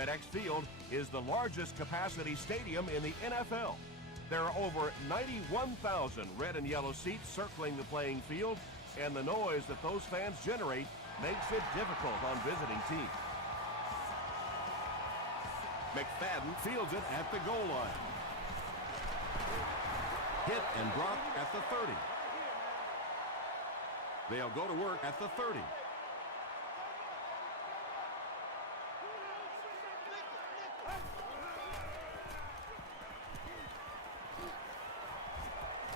FedEx Field is the largest capacity stadium in the NFL. There are over 91,000 red and yellow seats circling the playing field, and the noise that those fans generate makes it difficult on visiting teams. McFadden fields it at the goal line. Hit and dropped at the 30. They'll go to work at the 30.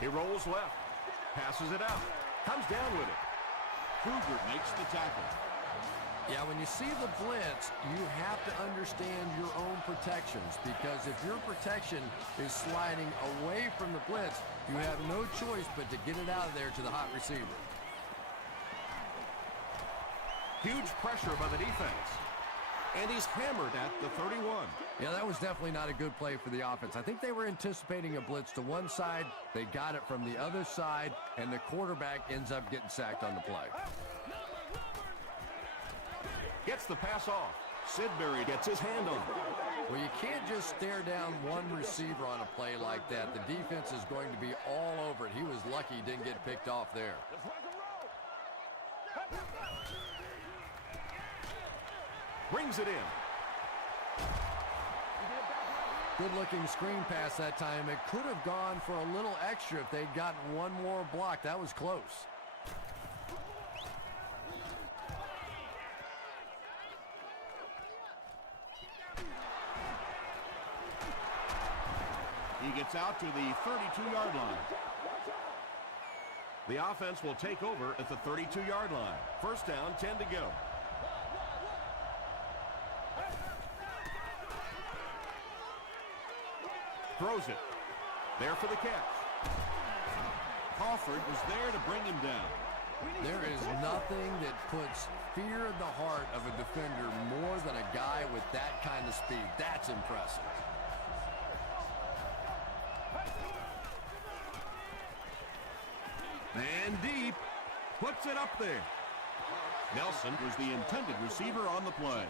He rolls left, passes it out, comes down with it. Kruger makes the tackle. Yeah, when you see the blitz, you have to understand your own protections, because if your protection is sliding away from the blitz, you have no choice but to get it out of there to the hot receiver. Huge pressure by the defense. And he's hammered at the 31. Yeah, that was definitely not a good play for the offense. I think they were anticipating a blitz to one side. They got it from the other side, and the quarterback ends up getting sacked on the play. Gets the pass off. Sidbury gets his hand on it. Well, you can't just stare down one receiver on a play like that. The defense is going to be all over it. He was lucky he didn't get picked off there. Brings it in. Good-looking screen pass that time. It could have gone for a little extra if they'd gotten one more block. That was close. He gets out to the 32-yard line. The offense will take over at the 32-yard line. First down, 10 to go. Throws it. There for the catch. Crawford was there to bring him down. There is nothing that puts fear in the heart of a defender more than a guy with that kind of speed. That's impressive. And deep. Puts it up there. Nelson was the intended receiver on the play.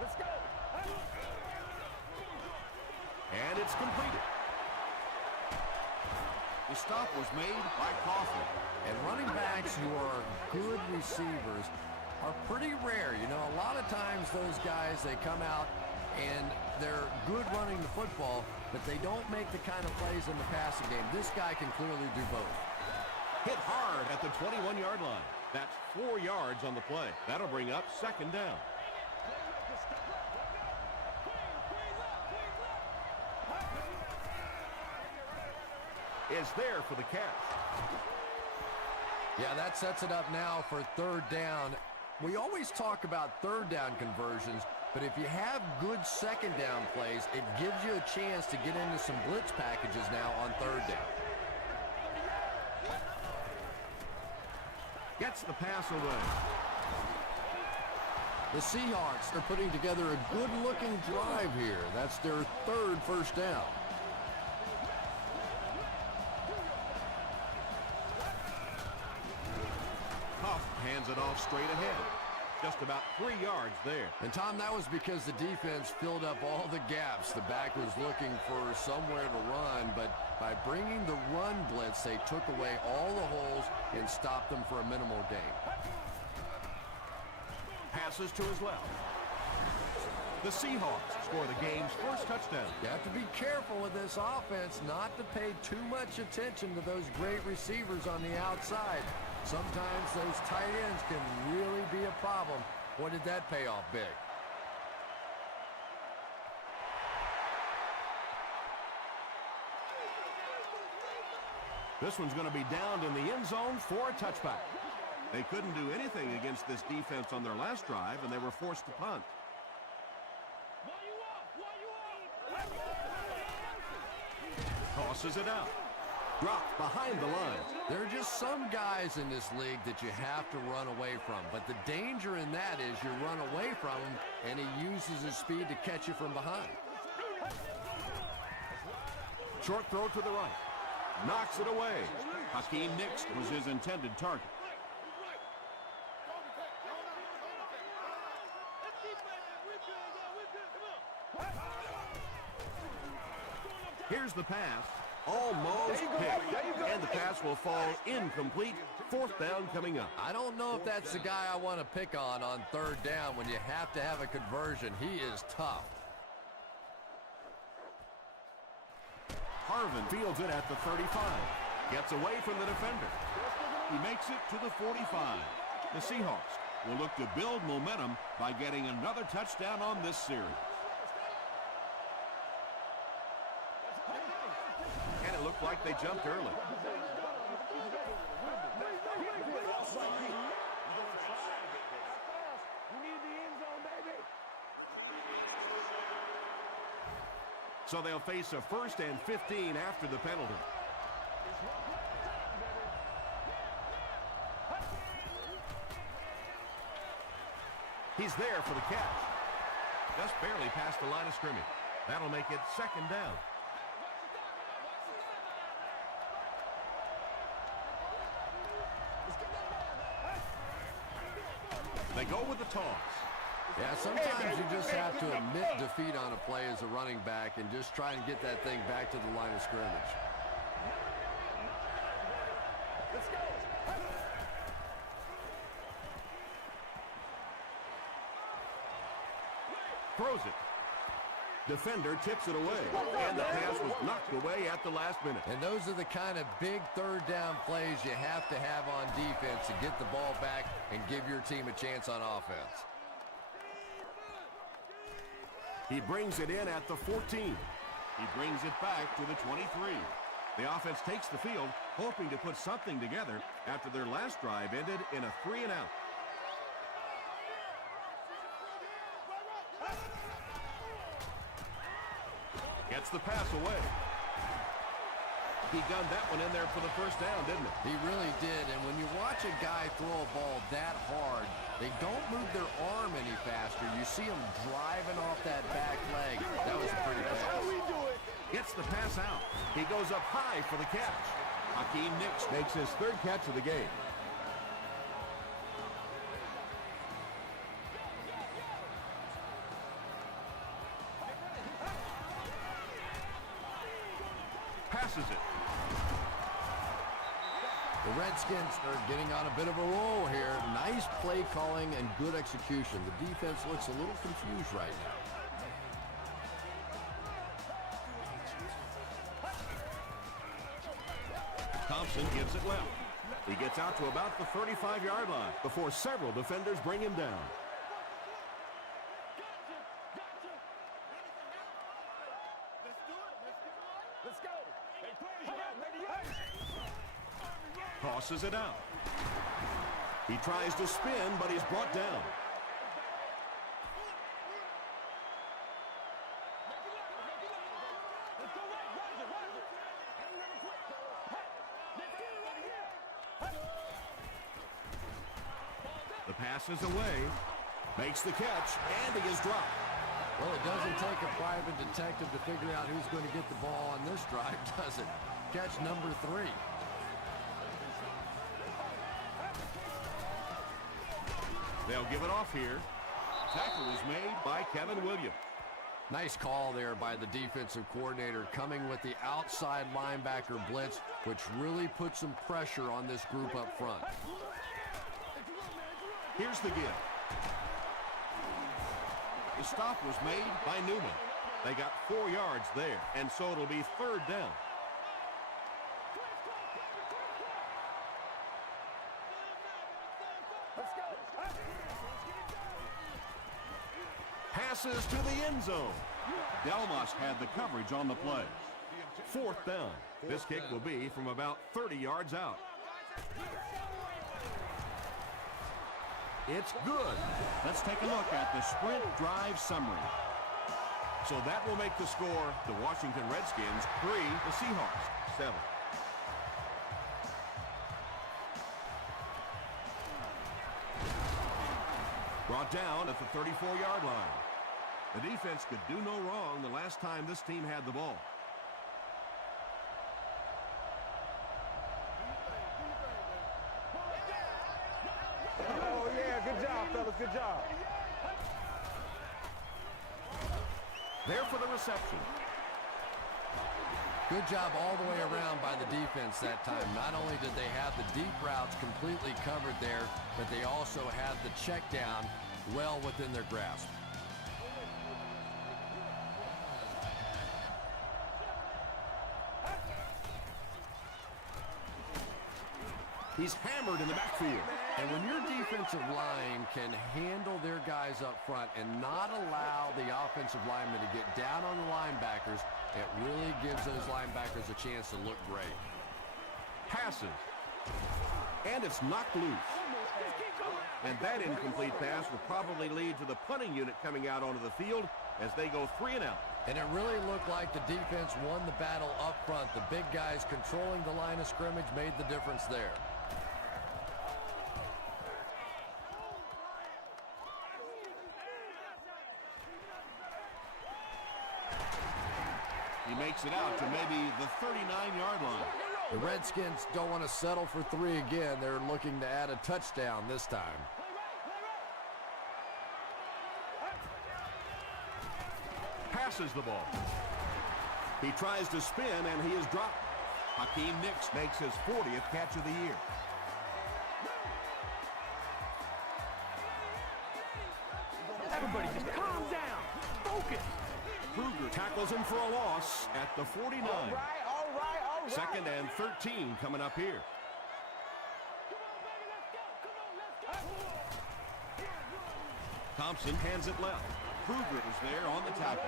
Let's go. And it's completed. The stop was made by Crawford. And running backs who are good receivers are pretty rare. You know, a lot of times those guys, they come out and they're good running the football, but they don't make the kind of plays in the passing game. This guy can clearly do both. Hit hard at the 21-yard line. That's 4 yards on the play. That'll bring up second down. Is there for the catch. Yeah, that sets it up now for third down. We always talk about third down conversions, but if you have good second down plays, it gives you a chance to get into some blitz packages now on third down. Gets the pass away. The Seahawks are putting together a good-looking drive here. That's their third first down. Hands it off straight ahead. Just about 3 yards there. And Tom, that was because the defense filled up all the gaps. The back was looking for somewhere to run, but by bringing the run blitz, they took away all the holes and stopped them for a minimal gain. Passes to his left. The Seahawks score the game's first touchdown. You have to be careful with this offense not to pay too much attention to those great receivers on the outside. Sometimes those tight ends can really be a problem. Boy, did that pay off big. This one's going to be downed in the end zone for a touchback. They couldn't do anything against this defense on their last drive, and they were forced to punt. Tosses it out. Dropped behind the line. There are just some guys in this league that you have to run away from. But the danger in that is you run away from him, and he uses his speed to catch you from behind. Short throw to the right. Knocks it away. Hakeem Nicks was his intended target. Here's the pass. Almost picked. And the pass will fall incomplete. Fourth down coming up. I don't know if that's the guy I want to pick on third down when you have to have a conversion. He is tough. Harvin fields it at the 35. Gets away from the defender. He makes it to the 45. The Seahawks will look to build momentum by getting another touchdown on this series. And it looked like they jumped early. So they'll face a 1st and 15 after the penalty. He's there for the catch. Just barely past the line of scrimmage. That'll make it 2nd down. They go with the toss. Yeah, sometimes you just have to admit defeat on a play as a running back and just try and get that thing back to the line of scrimmage. Let's go. Throws it. Defender tips it away. And the pass was knocked away at the last minute. And those are the kind of big third down plays you have to have on defense to get the ball back and give your team a chance on offense. He brings it in at the 14. He brings it back to the 23. The offense takes the field, hoping to put something together after their last drive ended in a 3-and-out. Gets the pass away. He gunned that one in there for the 1st down, didn't he? He really did, and when you watch a guy throw a ball that hard, they don't move their arm any faster. You see them driving off that back leg. That was pretty fast. Gets the pass out. He goes up high for the catch. Hakeem Nicks makes his 3rd catch of the game. Passes it. The Redskins are getting on a bit of a roll here. Nice play calling and good execution. The defense looks a little confused right now. Thompson gives it left. He gets out to about the 35-yard line before several defenders bring him down. Let's go. Tosses it out. He tries to spin, but he's brought down. The pass is away. Makes the catch, and he is dropped. Well, it doesn't take a private detective to figure out who's going to get the ball on this drive, does it? Catch number 3. They'll give it off here. Tackle is made by Kevin Williams. Nice call there by the defensive coordinator, coming with the outside linebacker blitz, which really put some pressure on this group up front. Here's the give. The stop was made by Newman. They got 4 yards there, and so it'll be 3rd down. Passes to the end zone. Delmas had the coverage on the play. 4th down. This kick will be from about 30 yards out. It's good. Let's take a look at the sprint drive summary. So that will make the score the Washington Redskins 3, the Seahawks 7. Brought down at the 34-yard line. The defense could do no wrong the last time this team had the ball. Good job. There for the reception. Good job all the way around by the defense that time. Not only did they have the deep routes completely covered there, but they also had the check down well within their grasp. He's hammered in the backfield. And when your defensive line can handle their guys up front and not allow the offensive linemen to get down on the linebackers, it really gives those linebackers a chance to look great. Passes. And it's knocked loose. And that incomplete pass will probably lead to the punting unit coming out onto the field as they go 3 and out. And it really looked like the defense won the battle up front. The big guys controlling the line of scrimmage made the difference there. He makes it out to maybe the 39-yard line. The Redskins don't want to settle for 3 again. They're looking to add a touchdown this time. Passes the ball. He tries to spin, and he is dropped. Hakeem Nicks makes his 40th catch of the year. Everybody just calm down. Focus. Kruger tackles him for a loss at the 49. All right. Second and 13 coming up here. Thompson hands it left. Kruger is there on the tackle.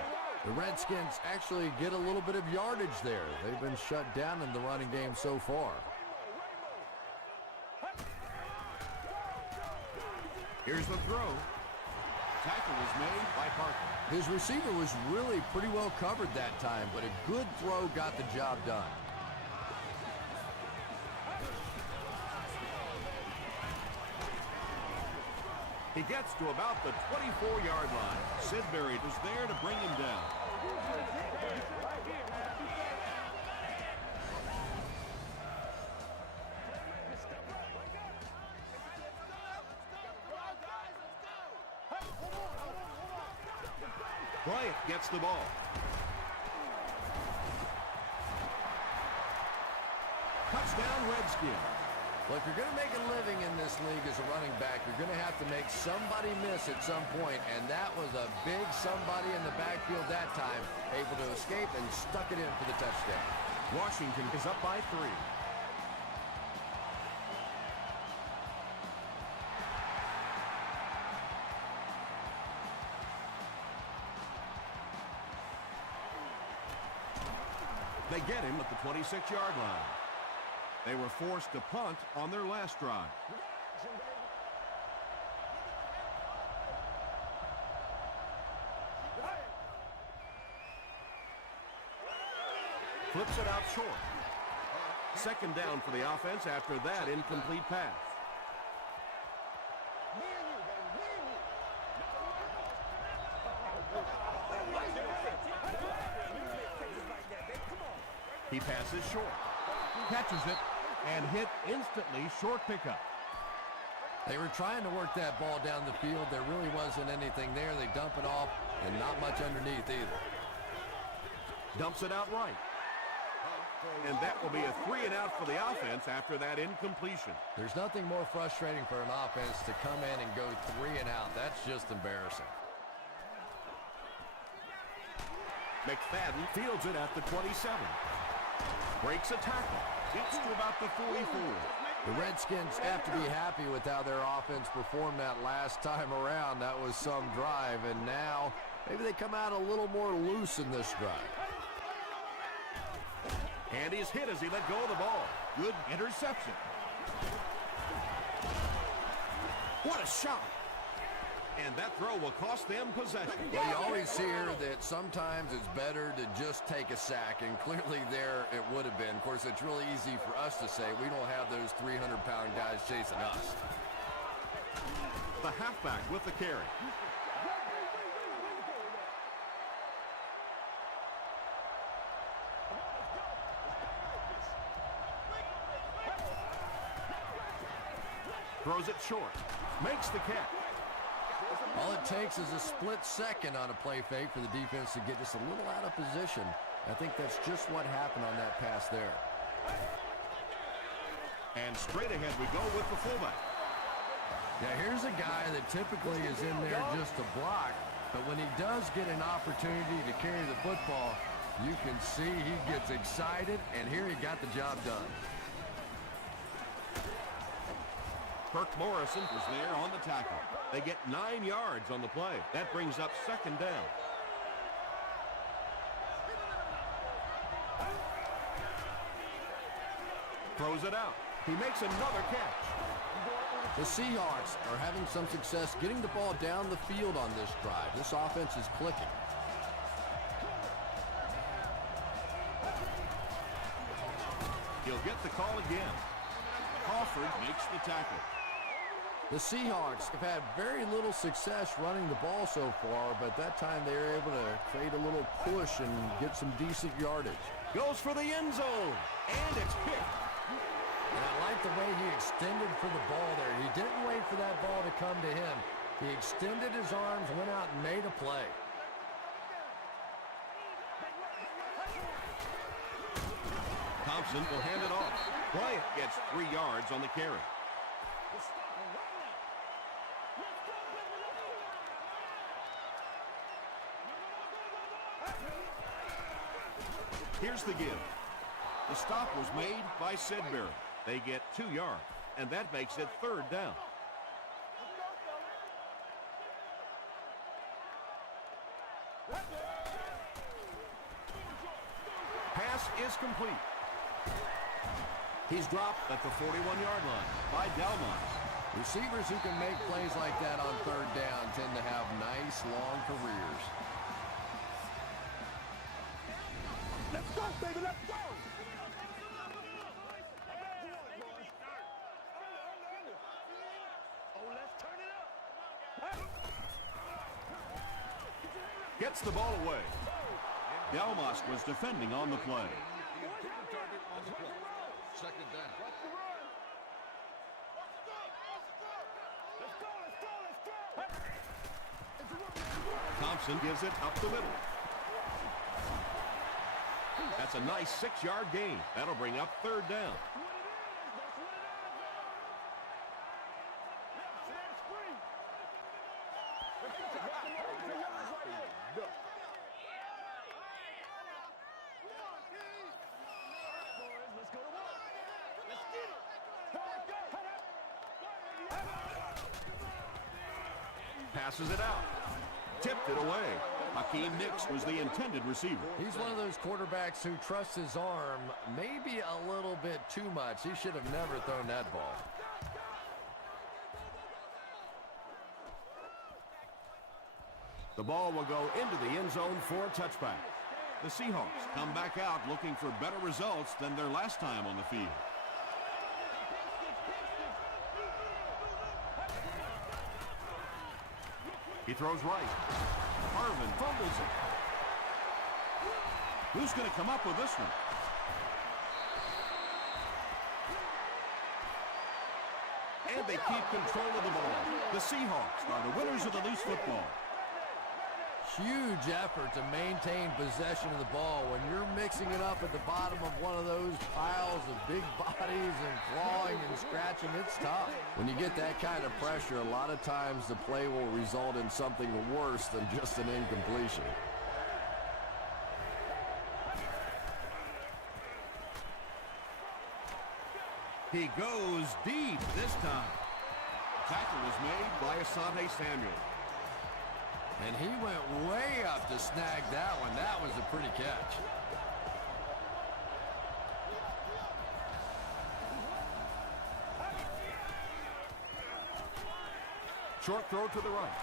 The Redskins actually get a little bit of yardage there. They've been shut down in the running game so far. Here's the throw. Tackle was made by Parker. His receiver was really pretty well covered that time, but a good throw got the job done. He gets to about the 24-yard line. Sidbury was there to bring him down. Bryant gets the ball. Touchdown, Redskins. Well, if you're going to make a living in this league as a running back, you're going to have to make somebody miss at some point, and that was a big somebody in the backfield that time, able to escape and stuck it in for the touchdown. Washington is up by 3. They get him at the 26-yard line. They were forced to punt on their last drive. Flips it out short. Second down for the offense after that incomplete pass. He passes short, catches it, and hit instantly. Short pickup. They were trying to work that ball down the field. There really wasn't anything there. They dump it off, and not much underneath either. Dumps it out right. And that will be a 3 and out for the offense after that incompletion. There's nothing more frustrating for an offense to come in and go 3 and out. That's just embarrassing. McFadden fields it at the 27. Breaks a tackle. Gets to about the 44. The Redskins have to be happy with how their offense performed that last time around. That was some drive, and now maybe they come out a little more loose in this drive. And he's hit as he let go of the ball. Good interception. What a shot. And that throw will cost them possession. Well, you always hear that sometimes it's better to just take a sack, and clearly there it would have been. Of course, it's really easy for us to say. We don't have those 300-pound guys chasing us. The halfback with the carry. Throws it short. Makes the catch. All it takes is a split second on a play fake for the defense to get just a little out of position. I think that's just what happened on that pass there. And straight ahead we go with the fullback. Yeah, here's a guy that typically is in there just to block, but when he does get an opportunity to carry the football, you can see he gets excited, and here he got the job done. Kirk Morrison was there on the tackle. They get 9 yards on the play. That brings up second down. Throws it out. He makes another catch. The Seahawks are having some success getting the ball down the field on this drive. This offense is clicking. He'll get the call again. Crawford makes the tackle. The Seahawks have had very little success running the ball so far, but that time they were able to create a little push and get some decent yardage. Goes for the end zone, and it's picked. And I like the way he extended for the ball there. He didn't wait for that ball to come to him. He extended his arms, went out, and made a play. Thompson will hand it off. Bryant gets 3 yards on the carry. Here's the give. The stop was made by Sedbury. They get 2 yards, and that makes it third down. Pass is complete. He's dropped at the 41-yard line by Delmont. Receivers who can make plays like that on third down tend to have nice, long careers. Let's go, baby, let's go! Oh, let's turn it up! Gets the ball away. Delmont was defending on the play. Second down. Thompson gives it up the middle. That's a nice 6-yard gain. That'll bring up third down. Passes it out. Tipped it away. Hakeem Nicks was the intended receiver. He's one of those quarterbacks who trusts his arm maybe a little bit too much. He should have never thrown that ball. The ball will go into the end zone for a touchback. The Seahawks come back out looking for better results than their last time on the field. He throws right. Harvin fumbles it. Who's going to come up with this one? And they keep control of the ball. The Seahawks are the winners of the loose football. Huge effort to maintain possession of the ball. When you're mixing it up at the bottom of one of those piles of big bodies and clawing and scratching, it's tough. When you get that kind of pressure, a lot of times the play will result in something worse than just an incompletion. He goes deep this time. Tackle was made by Asante Samuel. And he went way up to snag that one. That was a pretty catch. Short throw to the right.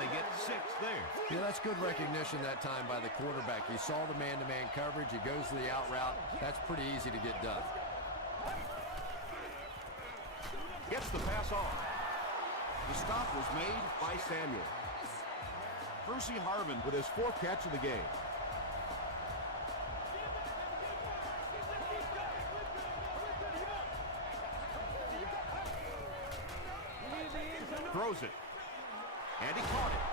They get 6 there. Yeah, that's good recognition that time by the quarterback. He saw the man-to-man coverage. He goes to the out route. That's pretty easy to get done. Gets the pass off. The stop was made by Samuel. Percy Harvin with his 4th catch of the game. Throws it. And he caught it.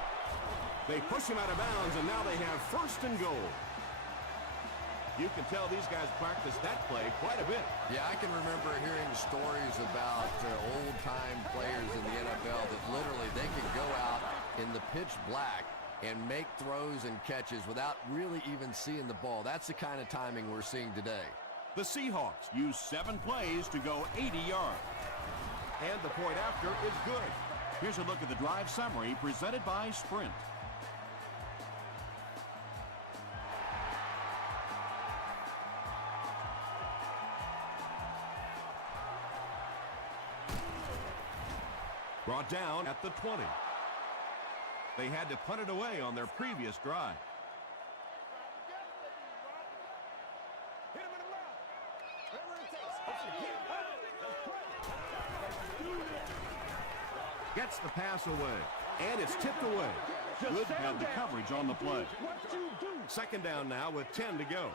They push him out of bounds, and now they have first and goal. You can tell these guys practice that play quite a bit. Yeah, I can remember hearing stories about old-time players in the NFL that literally they can go out in the pitch black and make throws and catches without really even seeing the ball. That's the kind of timing we're seeing today. The Seahawks use 7 plays to go 80 yards. And the point after is good. Here's a look at the drive summary presented by Sprint. Brought down at the 20. They had to punt it away on their previous drive. Gets the pass away, and it's tipped away. Good had the coverage on the play. Second down now with 10 to go.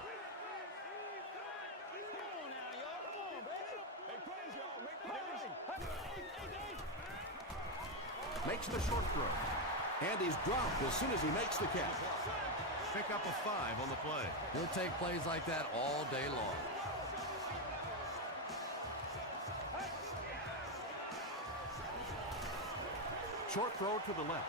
Makes the short throw. And he's dropped as soon as he makes the catch. Pick up a 5 on the play. He'll take plays like that all day long. Short throw to the left.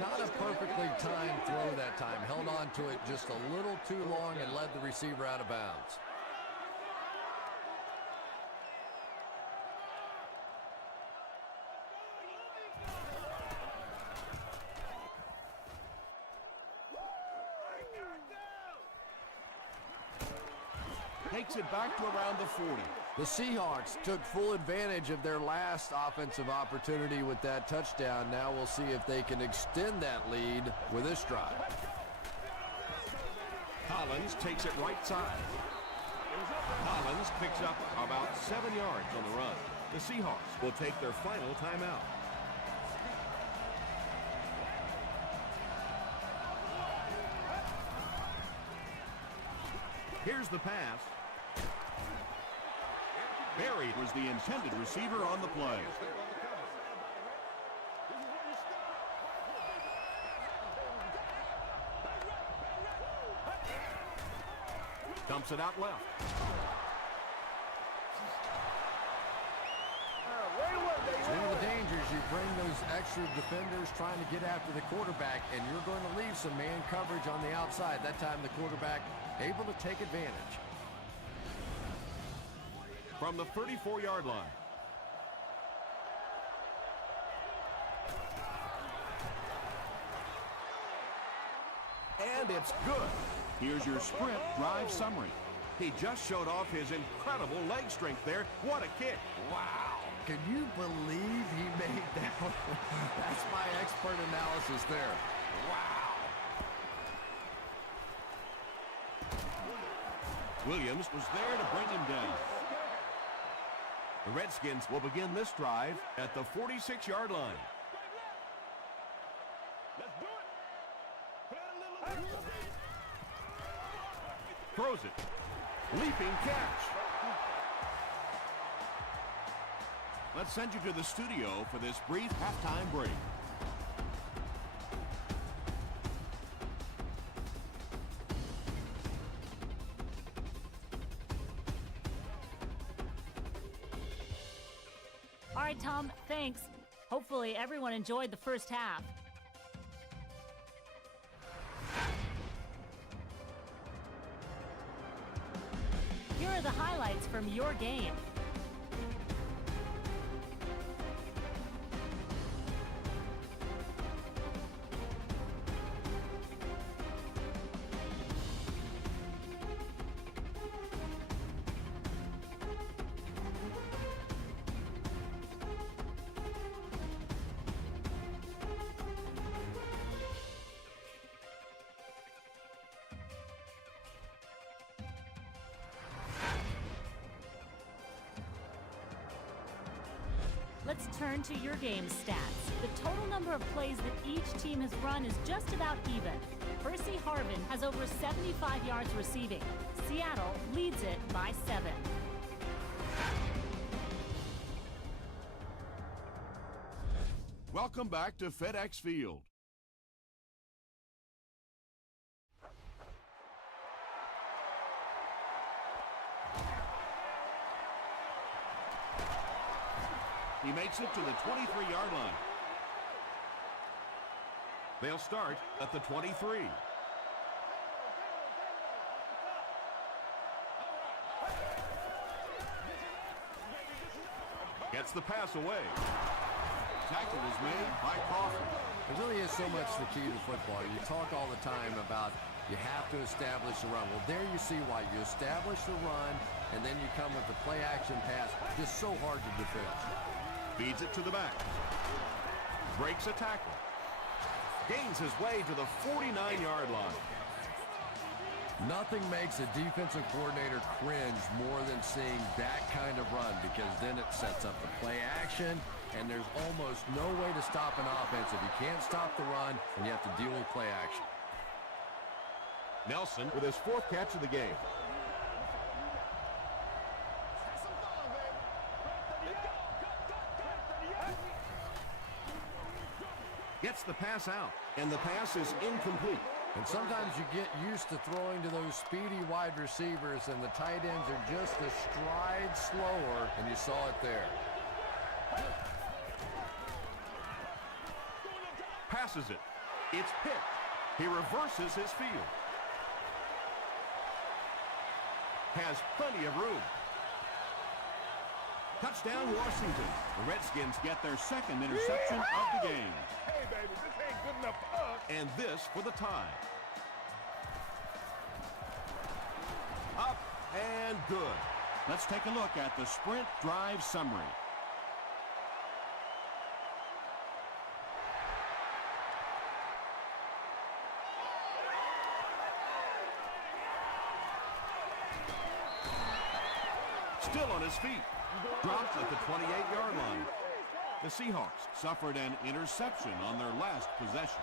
Not a perfectly timed throw that time. Held on to it just a little too long and led the receiver out of bounds. Takes it back to around the 40. The Seahawks took full advantage of their last offensive opportunity with that touchdown. Now we'll see if they can extend that lead with this drive. Collins takes it right side. Collins picks up about 7 yards on the run. The Seahawks will take their final timeout. Here's the pass. Barry was the intended receiver on the play. Dumps it out left. One of the dangers, you bring those extra defenders trying to get after the quarterback, and you're going to leave some man coverage on the outside. That time the quarterback able to take advantage. From the 34-yard line. And it's good. Here's your Sprint drive summary. He just showed off his incredible leg strength there. What a kick. Wow. Can you believe he made that one? That's my expert analysis there. Wow. Williams was there to bring him down. The Redskins will begin this drive at the 46-yard line. Throws it. Leaping catch. Let's send you to the studio for this brief halftime break. All right, Tom, thanks. Hopefully everyone enjoyed the first half. Here are the highlights from your game. Let's turn to your game stats. The total number of plays that each team has run is just about even. Percy Harvin has over 75 yards receiving. Seattle leads it by 7. Welcome back to FedEx Field. He makes it to the 23-yard line. They'll start at the 23. Gets the pass away. Tackle is made by Crawford. It really is so much the key to football. You talk all the time about you have to establish the run. Well, there you see why. You establish the run, and then you come with the play-action pass. Just so hard to defend. Feeds it to the back. Breaks a tackle. Gains his way to the 49-yard line. Nothing makes a defensive coordinator cringe more than seeing that kind of run, because then it sets up the play action, and there's almost no way to stop an offense if you can't stop the run and you have to deal with play action. Nelson with his 4th catch of the game. Gets the pass out, and the pass is incomplete. And sometimes you get used to throwing to those speedy wide receivers, and the tight ends are just a stride slower, and you saw it there. Passes it. It's picked. He reverses his field. Has plenty of room. Touchdown, Washington. The Redskins get their 2nd interception of the game. Hey, baby, this ain't good enough for us. And this for the tie. Up and good. Let's take a look at the sprint drive summary. Still on his feet. Dropped at the 28-yard line. The Seahawks suffered an interception on their last possession.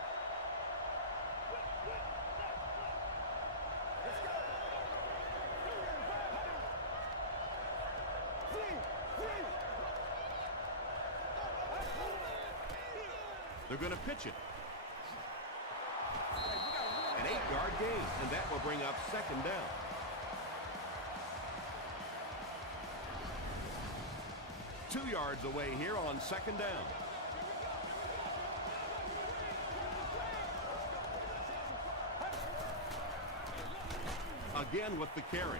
They're going to pitch it. An 8-yard gain, and that will bring up 2nd down. Two yards away here on 2nd down. Again with the carry.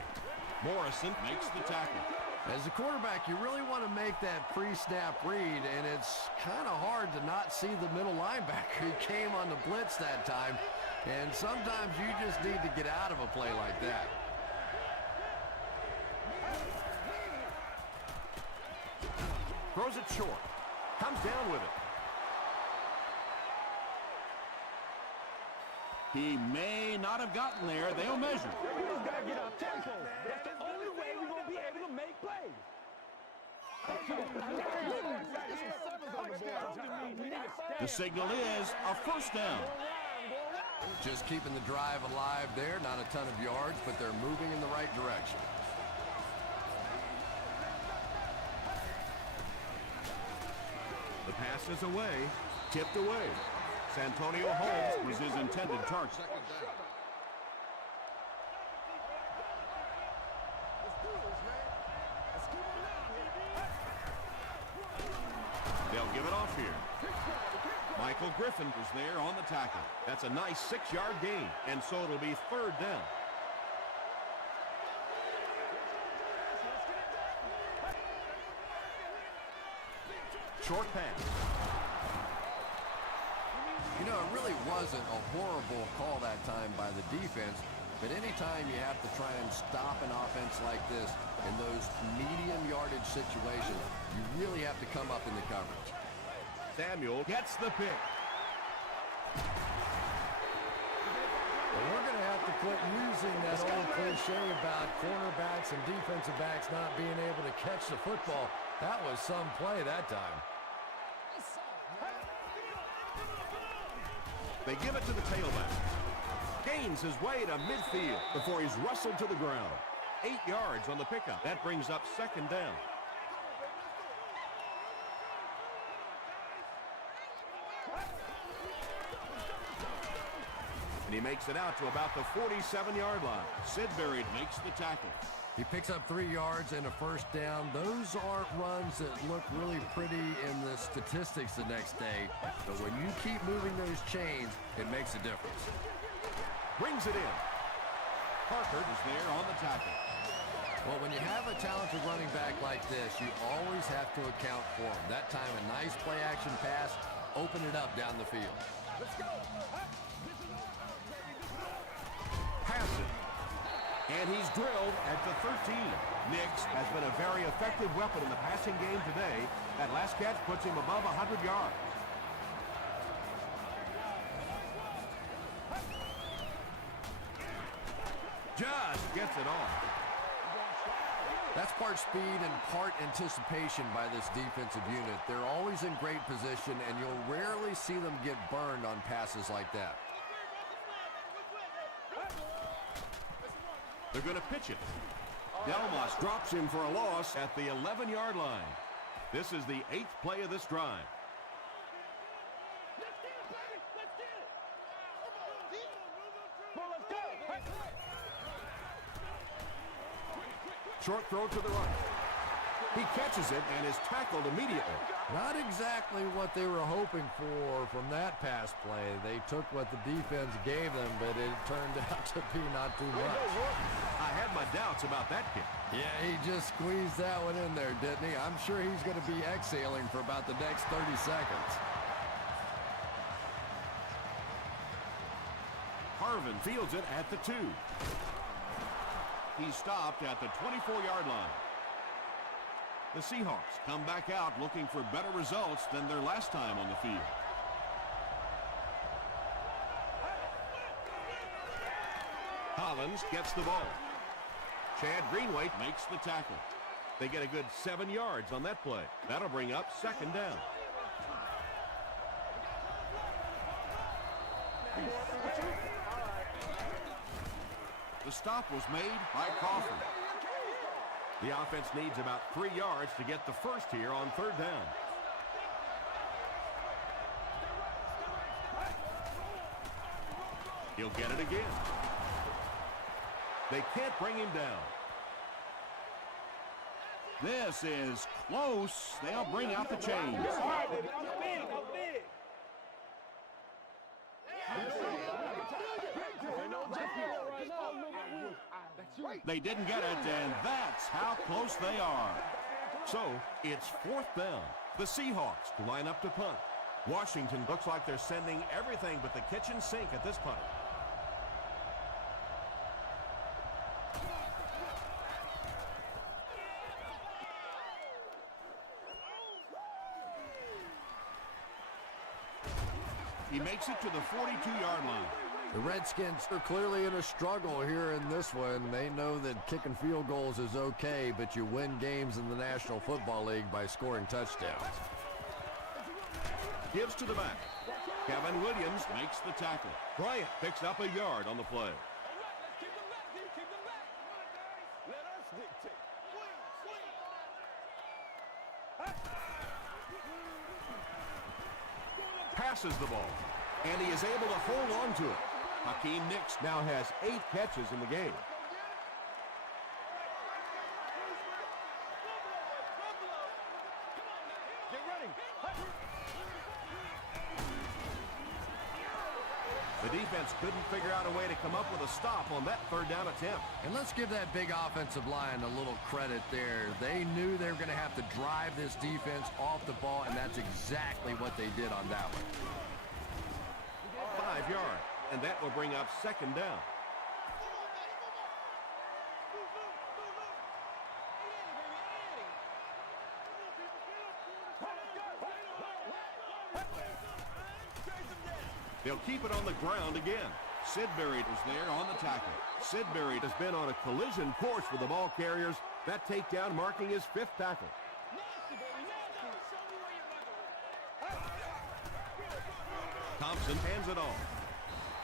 Morrison makes the tackle. As a quarterback, you really want to make that pre-snap read, and it's kind of hard to not see the middle linebacker. He came on the blitz that time, and sometimes you just need to get out of a play like that. Throws it short. Comes down with it. He may not have gotten there. They'll measure. We just got to get our tempo. That's the only way we're going to be able to make plays. The signal is a 1st down. Just keeping the drive alive there. Not a ton of yards, but they're moving in the right direction. The pass is away, tipped away. Santonio Holmes was his intended target. They'll give it off here. Michael Griffin was there on the tackle. That's a nice 6-yard gain, and so it'll be 3rd down. Short pass. You know, it really wasn't a horrible call that time by the defense, but anytime you have to try and stop an offense like this in those medium yardage situations, you really have to come up in the coverage. Samuel gets the pick. Well, we're going to have to quit using that old cliche about cornerbacks and defensive backs not being able to catch the football. That was some play that time. They give it to the tailback. Gains his way to midfield before he's wrestled to the ground. 8 yards on the pickup. That brings up 2nd down. he makes it out to about the 47-yard line. Sidbury makes the tackle. He picks up 3 yards and a first down. Those aren't runs that look really pretty in the statistics the next day, but when you keep moving those chains, it makes a difference. Brings it in. Parker is there on the tackle. Well, when you have a talented running back like this, you always have to account for him. That time, a nice play-action pass, open it up down the field. Let's go. Pass it. And he's drilled at the 13. Nix has been a very effective weapon in the passing game today. That last catch puts him above 100 yards. Just gets it off. That's part speed and part anticipation by this defensive unit. They're always in great position, and you'll rarely see them get burned on passes like that. They're going to pitch it. Delmas drops him for a loss at the 11-yard line. This is the 8th play of this drive. Short throw to the right. He catches it and is tackled immediately. Not exactly what they were hoping for from that pass play. They took what the defense gave them, but it turned out to be not too much. I had my doubts about that kick. Yeah, he just squeezed that one in there, didn't he? I'm sure he's going to be exhaling for about the next 30 seconds. Harvin fields it at the 2. He stopped at the 24-yard line. The Seahawks come back out looking for better results than their last time on the field. Collins gets the ball. Chad Greenway makes the tackle. They get a good 7 yards on that play. That'll bring up 2nd down. The stop was made by Crawford. The offense needs about 3 yards to get the first here on 3rd down. He'll get it again. They can't bring him down. This is close. They'll bring out the chains. They didn't get it, and that's how close they are. So, it's 4th down. The Seahawks line up to punt. Washington looks like they're sending everything but the kitchen sink at this punt. He makes it to the 42-yard line. The Redskins are clearly in a struggle here in this one. They know that kicking field goals is okay, but you win games in the National Football League by scoring touchdowns. Gives to the back. Kevin Williams makes the tackle. Bryant picks up a yard on the play. Passes the ball, and he is able to hold on to it. Hakeem Nicks now has 8 catches in the game. The defense couldn't figure out a way to come up with a stop on that 3rd down attempt. And let's give that big offensive line a little credit there. They knew they were going to have to drive this defense off the ball, and that's exactly what they did on that one. 5 yards, and that will bring up 2nd down. They'll keep it on the ground again. Sidbury is there on the tackle. Sidbury has been on a collision course with the ball carriers. That takedown marking his 5th tackle. Thompson hands it off.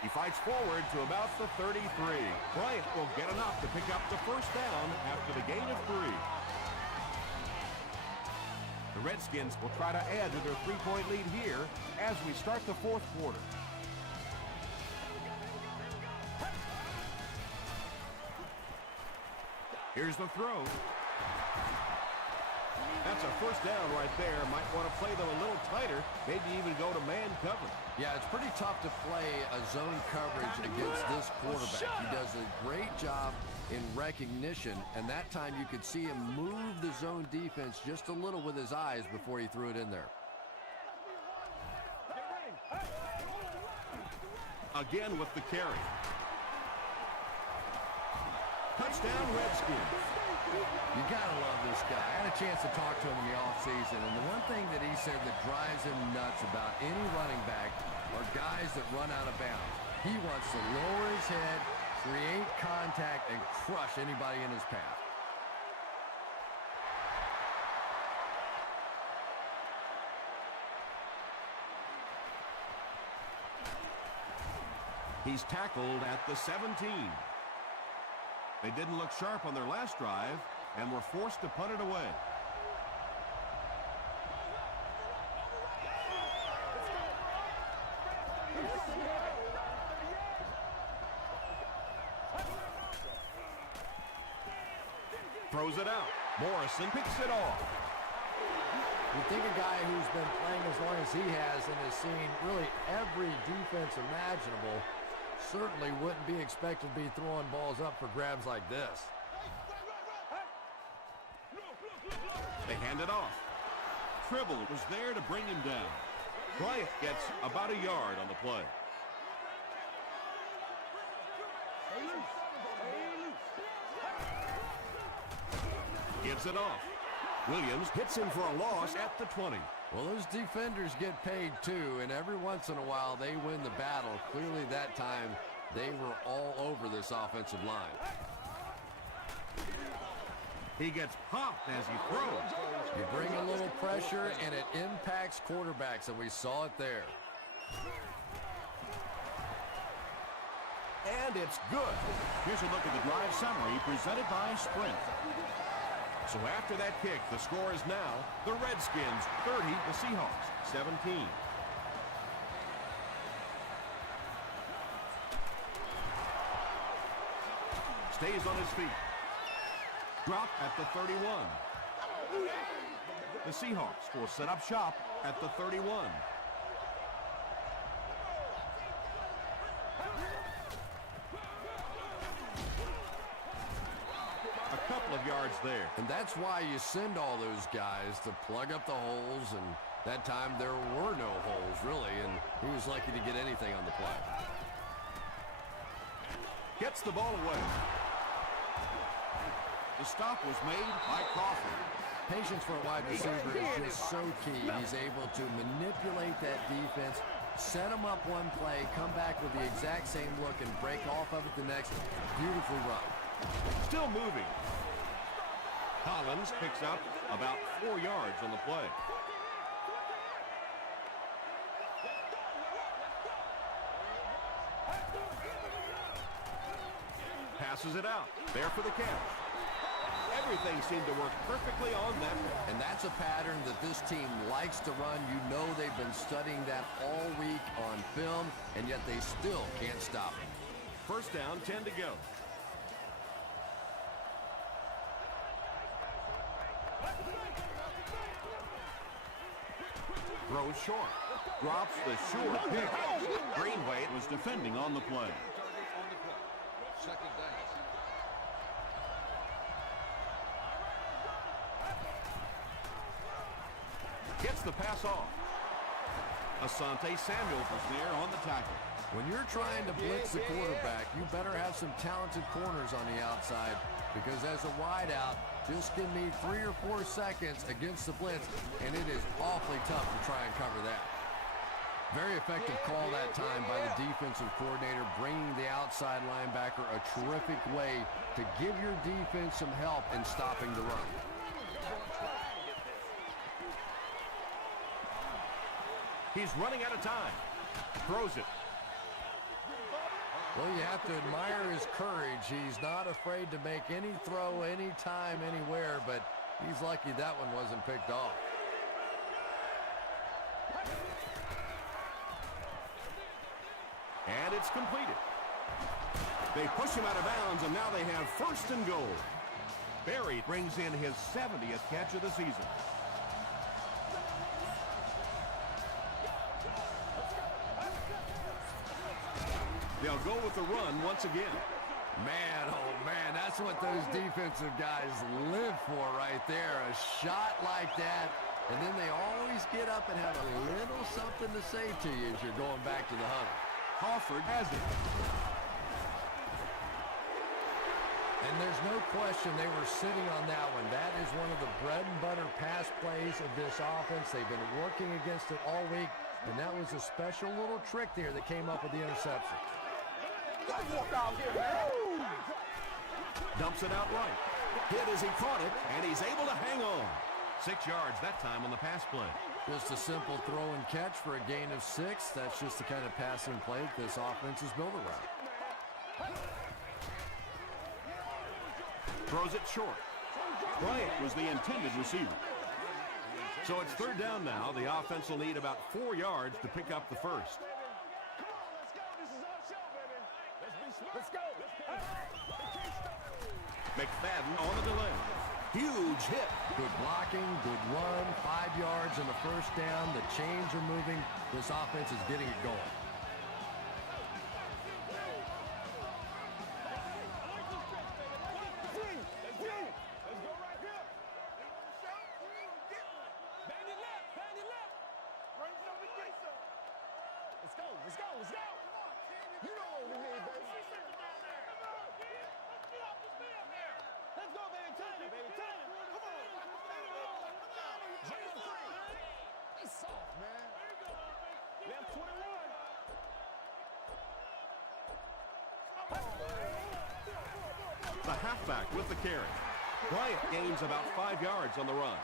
He fights forward to about the 33. Bryant will get enough to pick up the 1st down after the gain of 3. The Redskins will try to add to their 3-point lead here as we start the 4th quarter. Here's the throw. That's a first down right there. Might want to play them a little tighter, maybe even go to man cover. Yeah, it's pretty tough to play a zone coverage against this quarterback. He does a great job in recognition, and that time you could see him move the zone defense just a little with his eyes before he threw it in there. Again with the carry. Touchdown, Redskins. You gotta love this guy. I had a chance to talk to him in the offseason, and the one thing that he said that drives him nuts about any running back are guys that run out of bounds. He wants to lower his head, create contact, and crush anybody in his path. He's tackled at the 17. They didn't look sharp on their last drive and were forced to punt it away. Throws it out. Morrison picks it off. You think a guy who's been playing as long as he has and has seen really every defense imaginable certainly wouldn't be expected to be throwing balls up for grabs like this. They hand it off. Tribble was there to bring him down. Bryant gets about a yard on the play. Gives it off. Williams hits him for a loss at the 20. Well, those defenders get paid too, and every once in a while they win the battle. Clearly that time they were all over this offensive line. He gets popped as he throws. You bring a little pressure and it impacts quarterbacks, and we saw it there. And it's good. Here's a look at the drive summary presented by Sprint. So after that kick, the score is now the Redskins 30, the Seahawks 17. Stays on his feet. Dropped at the 31. The Seahawks will set up shop at the 31. A couple of yards there. And that's why you send all those guys to plug up the holes, and that time there were no holes, really, and he was lucky to get anything on the play. Gets the ball away. The stop was made by Crawford. Patience for a wide receiver is just so key. He's able to manipulate that defense, set them up one play, come back with the exact same look, and break off of it the next. Beautifully run. Still moving. Collins picks up about 4 yards on the play. Passes it out. There for the catch. Everything seemed to work perfectly on that one. And that's a pattern that this team likes to run. You know they've been studying that all week on film, and yet they still can't stop it. First down, 10 to go. Throws short. Drops the sure pick. Greenway was defending on the play. Second down. Gets the pass off. Asante Samuels was there on the tackle. When you're trying to blitz the quarterback, you better have some talented corners on the outside, because as a wideout, just give me 3 or 4 seconds against the blitz, and it is awfully tough to try and cover that. Very effective call that time by the defensive coordinator, bringing the outside linebacker a terrific way to give your defense some help in stopping the run. He's running out of time. Throws it. Well, you have to admire his courage. He's not afraid to make any throw, anytime, anywhere, but he's lucky that one wasn't picked off. And it's completed. They push him out of bounds, and now they have first and goal. Berry brings in his 70th catch of the season. They'll go with the run once again. Man, oh man, that's what those defensive guys live for right there. A shot like that, and then they always get up and have a little something to say to you as you're going back to the huddle. Crawford has it. And there's no question they were sitting on that one. That is one of the bread and butter pass plays of this offense. They've been working against it all week, and that was a special little trick there that came up with the interception. Dumps it out right. Hit as he caught it, and he's able to hang on. 6 yards that time on the pass play. Just a simple throw and catch for a gain of 6. That's just the kind of passing play that this offense is built around. Throws it short. Bryant was the intended receiver. So it's 3rd down now. The offense will need about 4 yards to pick up the first. Let's go. McFadden on the delay. Huge hit. Good blocking, good run, 5 yards and a first down. The chains are moving. This offense is getting it going. Let's go. You know what we need, baby. Let's go, baby. Turn it. Come on. Jam 3. He's soft, man. Left 21. The halfback with the carry. Bryant gains about 5 yards on the run.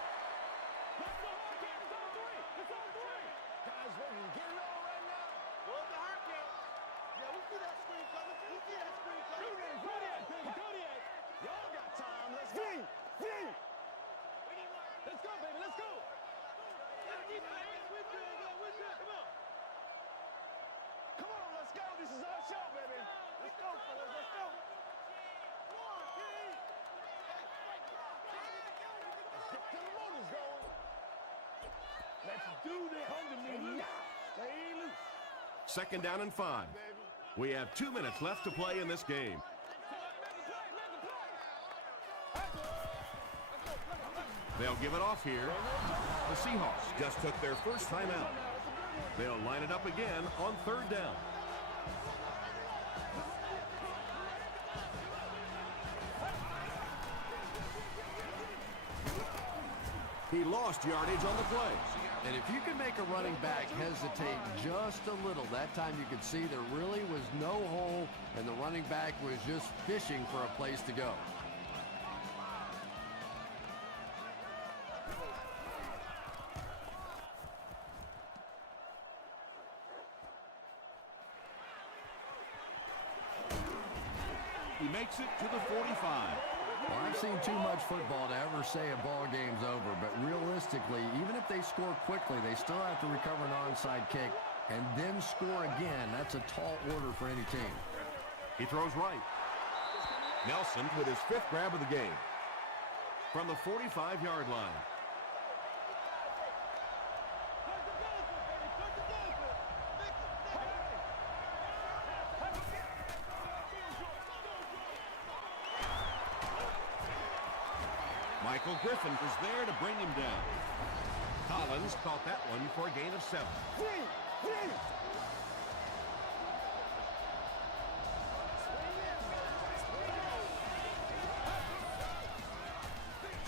Second down and 5. We have 2 minutes left to play in this game. They'll give it off here. The Seahawks just took their first time out. They'll line it up again on 3rd down. He lost yardage on the play. And if you can make a running back hesitate just a little, that time you could see there really was no hole, and the running back was just fishing for a place to go. He makes it to the 45. Well, I've seen too much football to ever say a ball game's over, but realistically, even if they score quickly, they still have to recover an onside kick and then score again. That's a tall order for any team. He throws right. Nelson with his 5th grab of the game. From the 45-yard line. Michael Griffin was there to bring him down. Collins caught that one for a gain of 7.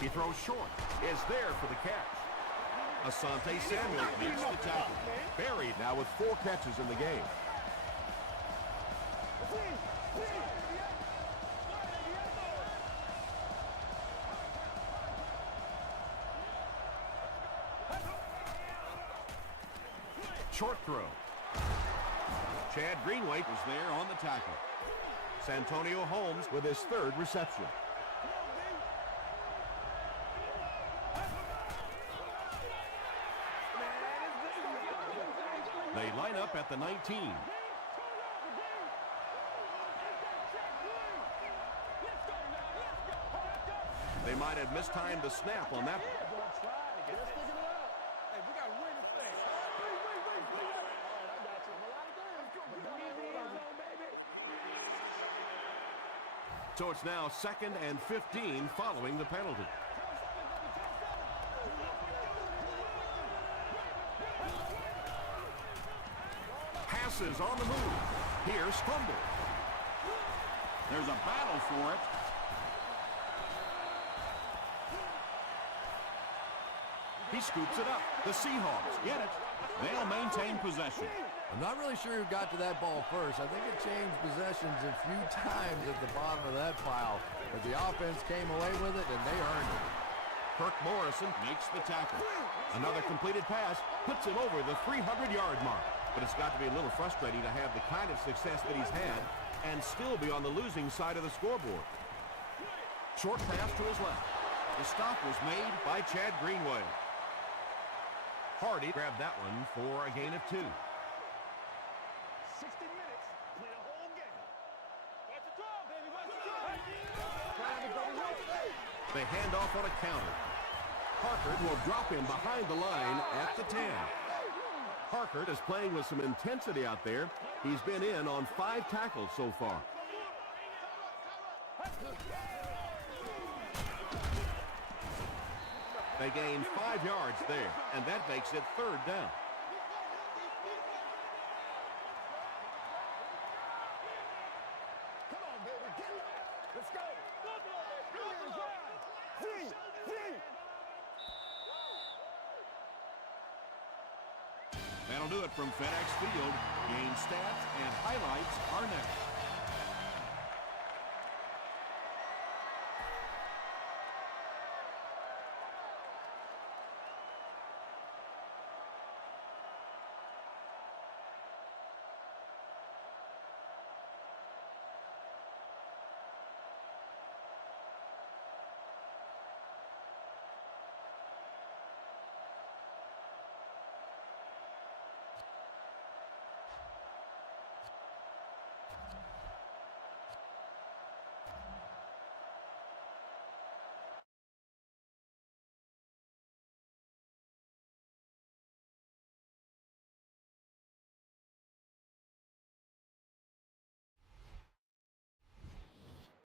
He throws short. Is there for the catch. Asante Samuel makes the tackle. Berry now with 4 catches in the game. Short throw. Chad Greenway was there on the tackle. Santonio Holmes with his 3rd reception. They line up at the 19. They might have mistimed the snap on that. So it's now 2nd and 15 following the penalty. Passes on the move. Here's fumble. There's a battle for it. He scoops it up. The Seahawks get it. They'll maintain possession. I'm not really sure who got to that ball first. I think it changed possessions a few times at the bottom of that pile. But the offense came away with it, and they earned it. Kirk Morrison makes the tackle. Another completed pass puts him over the 300-yard mark. But it's got to be a little frustrating to have the kind of success that he's had and still be on the losing side of the scoreboard. Short pass to his left. The stop was made by Chad Greenway. Hardy grabbed that one for a gain of 2. 60 minutes, play the whole game. Watch the draw, baby, watch the draw. They hand off on a counter. Harkert will drop him behind the line at the 10. Harkert is playing with some intensity out there. He's been in on 5 tackles so far. They gain 5 yards there, and that makes it 3rd down. Come on, baby, get it. Let's go. That'll do it from FedEx Field. Game stats and highlights are next.